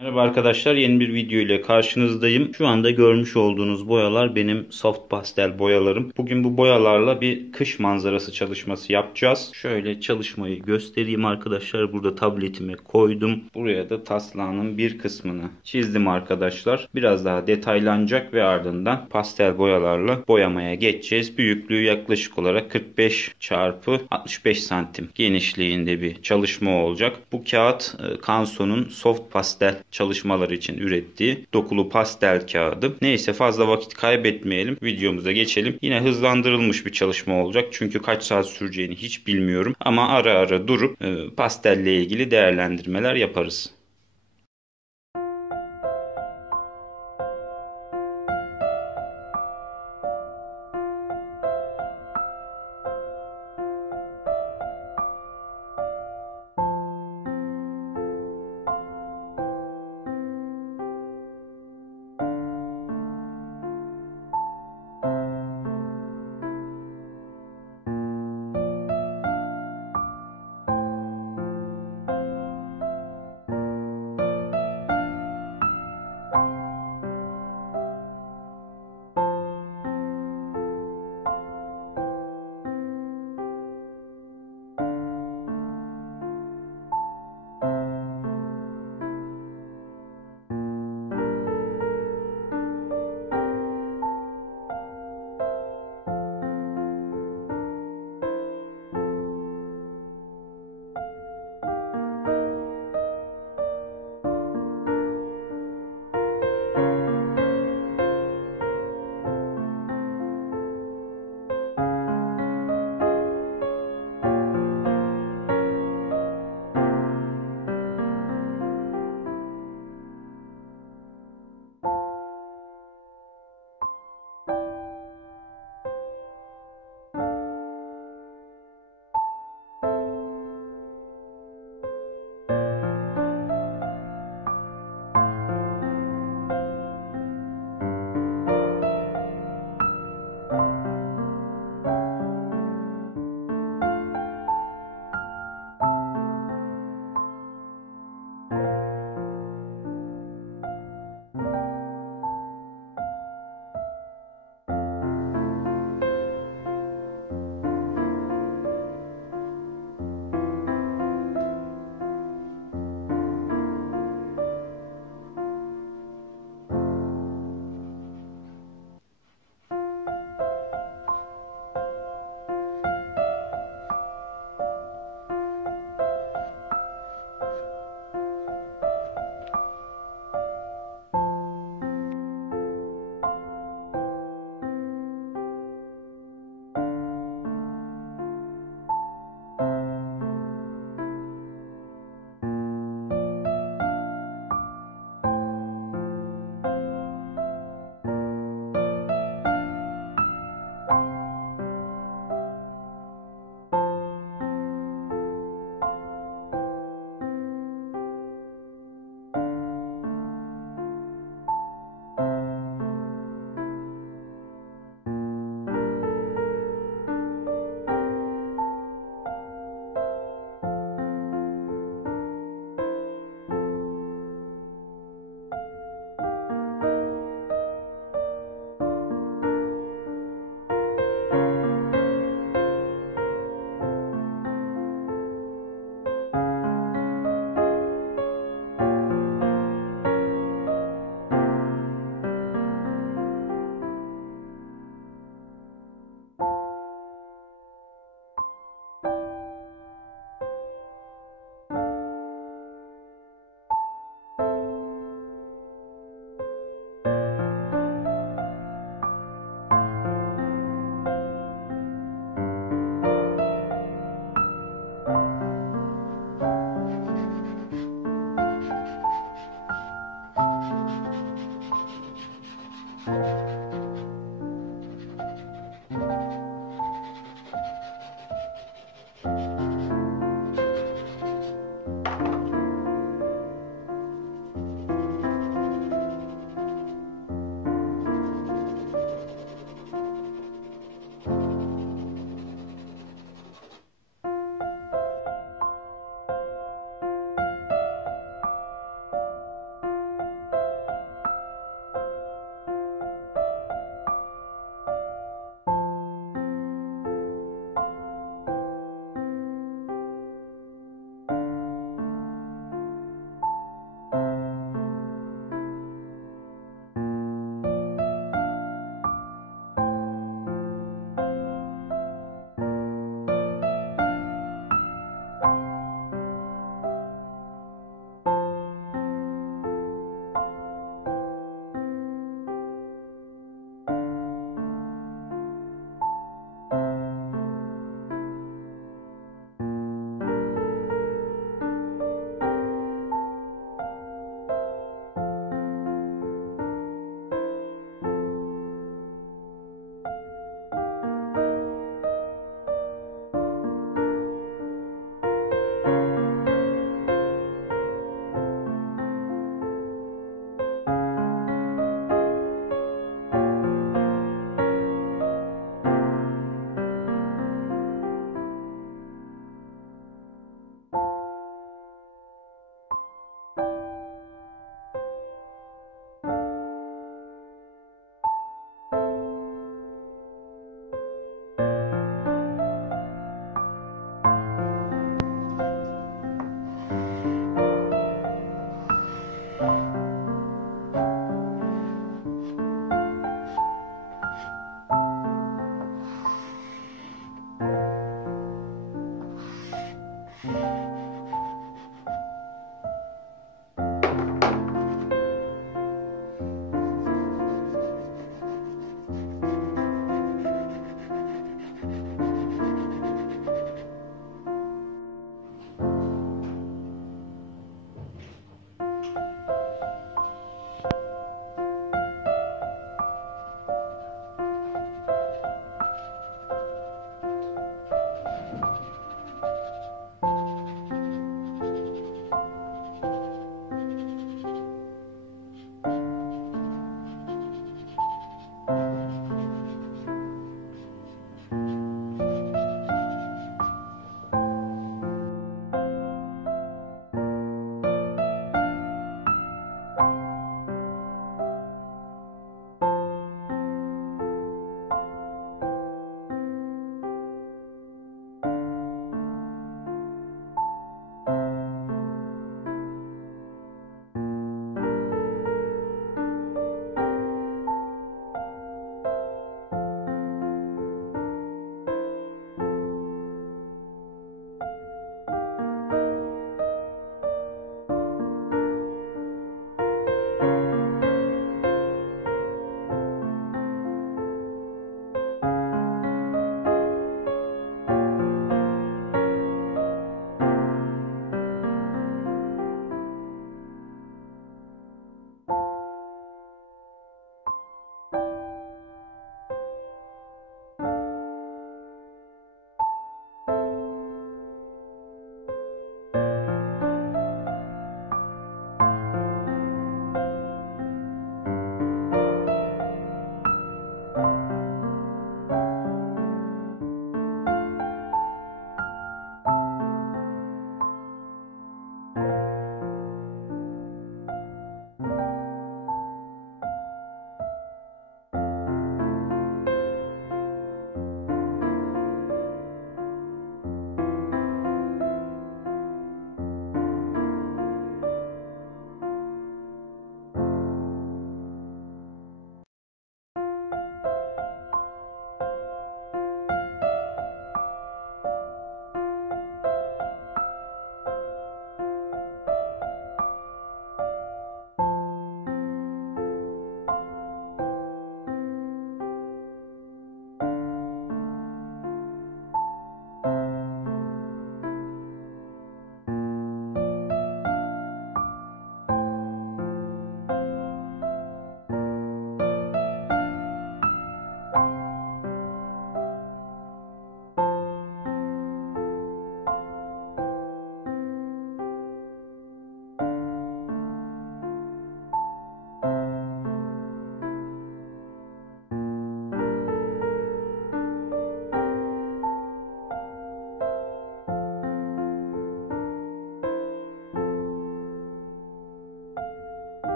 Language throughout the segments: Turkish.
Merhaba arkadaşlar, yeni bir video ile karşınızdayım. Şu anda görmüş olduğunuz boyalar benim soft pastel boyalarım. Bugün bu boyalarla bir kış manzarası çalışması yapacağız. Şöyle çalışmayı göstereyim arkadaşlar. Burada tabletime koydum. Buraya da taslağının bir kısmını çizdim arkadaşlar. Biraz daha detaylanacak ve ardından pastel boyalarla boyamaya geçeceğiz. Büyüklüğü yaklaşık olarak 45 çarpı 65 santim genişliğinde bir çalışma olacak. Bu kağıt Canso'nun soft pastel çalışmaları için ürettiği dokulu pastel kağıdı. Neyse, fazla vakit kaybetmeyelim. Videomuza geçelim. Yine hızlandırılmış bir çalışma olacak. Çünkü kaç saat süreceğini hiç bilmiyorum. Ama ara ara durup pastelle ilgili değerlendirmeler yaparız.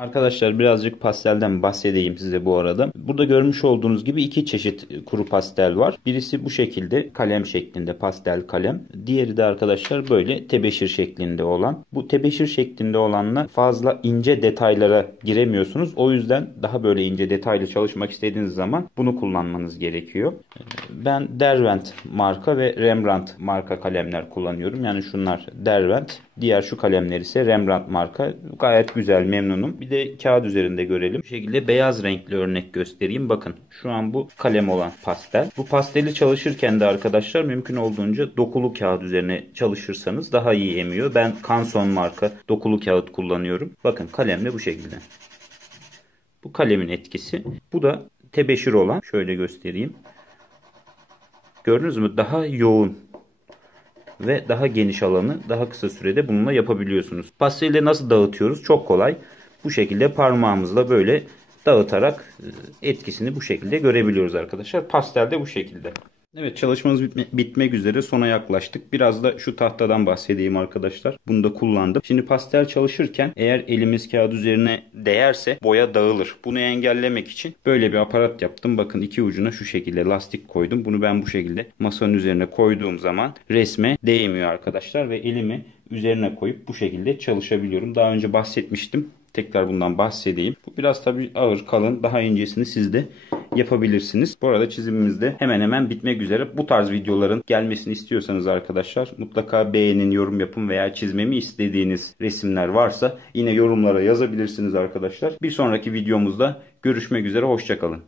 Arkadaşlar birazcık pastelden bahsedeyim size bu arada. Burada görmüş olduğunuz gibi iki çeşit kuru pastel var. Birisi bu şekilde kalem şeklinde, pastel kalem. Diğeri de arkadaşlar böyle tebeşir şeklinde olan. Bu tebeşir şeklinde olanla fazla ince detaylara giremiyorsunuz. O yüzden daha böyle ince detaylı çalışmak istediğiniz zaman bunu kullanmanız gerekiyor. Ben Derwent marka ve Rembrandt marka kalemler kullanıyorum. Yani şunlar Derwent. Diğer şu kalemler ise Rembrandt marka. Gayet güzel, memnunum. Bir de kağıt üzerinde görelim. Bu şekilde beyaz renkli örnek göstereyim. Bakın şu an bu kalem olan pastel. Bu pasteli çalışırken de arkadaşlar mümkün olduğunca dokulu kağıt üzerine çalışırsanız daha iyi emiyor. Ben Canson marka dokulu kağıt kullanıyorum. Bakın kalem de bu şekilde. Bu kalemin etkisi. Bu da tebeşir olan. Şöyle göstereyim. Gördünüz mü? Daha yoğun ve daha geniş alanı daha kısa sürede bununla yapabiliyorsunuz. Pasteli nasıl dağıtıyoruz? Çok kolay. Bu şekilde parmağımızla böyle dağıtarak etkisini bu şekilde görebiliyoruz arkadaşlar. Pastel de bu şekilde. Evet, çalışmamız bitmek üzere, sona yaklaştık. Biraz da şu tahtadan bahsedeyim arkadaşlar. Bunu da kullandım. Şimdi pastel çalışırken eğer elimiz kağıt üzerine değerse boya dağılır. Bunu engellemek için böyle bir aparat yaptım. Bakın iki ucuna şu şekilde lastik koydum. Bunu ben bu şekilde masanın üzerine koyduğum zaman resme değmiyor arkadaşlar. Ve elimi üzerine koyup bu şekilde çalışabiliyorum. Daha önce bahsetmiştim. Tekrar bundan bahsedeyim. Bu biraz tabii ağır, kalın. Daha incesini siz de yapabilirsiniz. Bu arada çizimimiz de hemen hemen bitmek üzere. Bu tarz videoların gelmesini istiyorsanız arkadaşlar mutlaka beğenin, yorum yapın veya çizmemi istediğiniz resimler varsa yine yorumlara yazabilirsiniz arkadaşlar. Bir sonraki videomuzda görüşmek üzere. Hoşça kalın.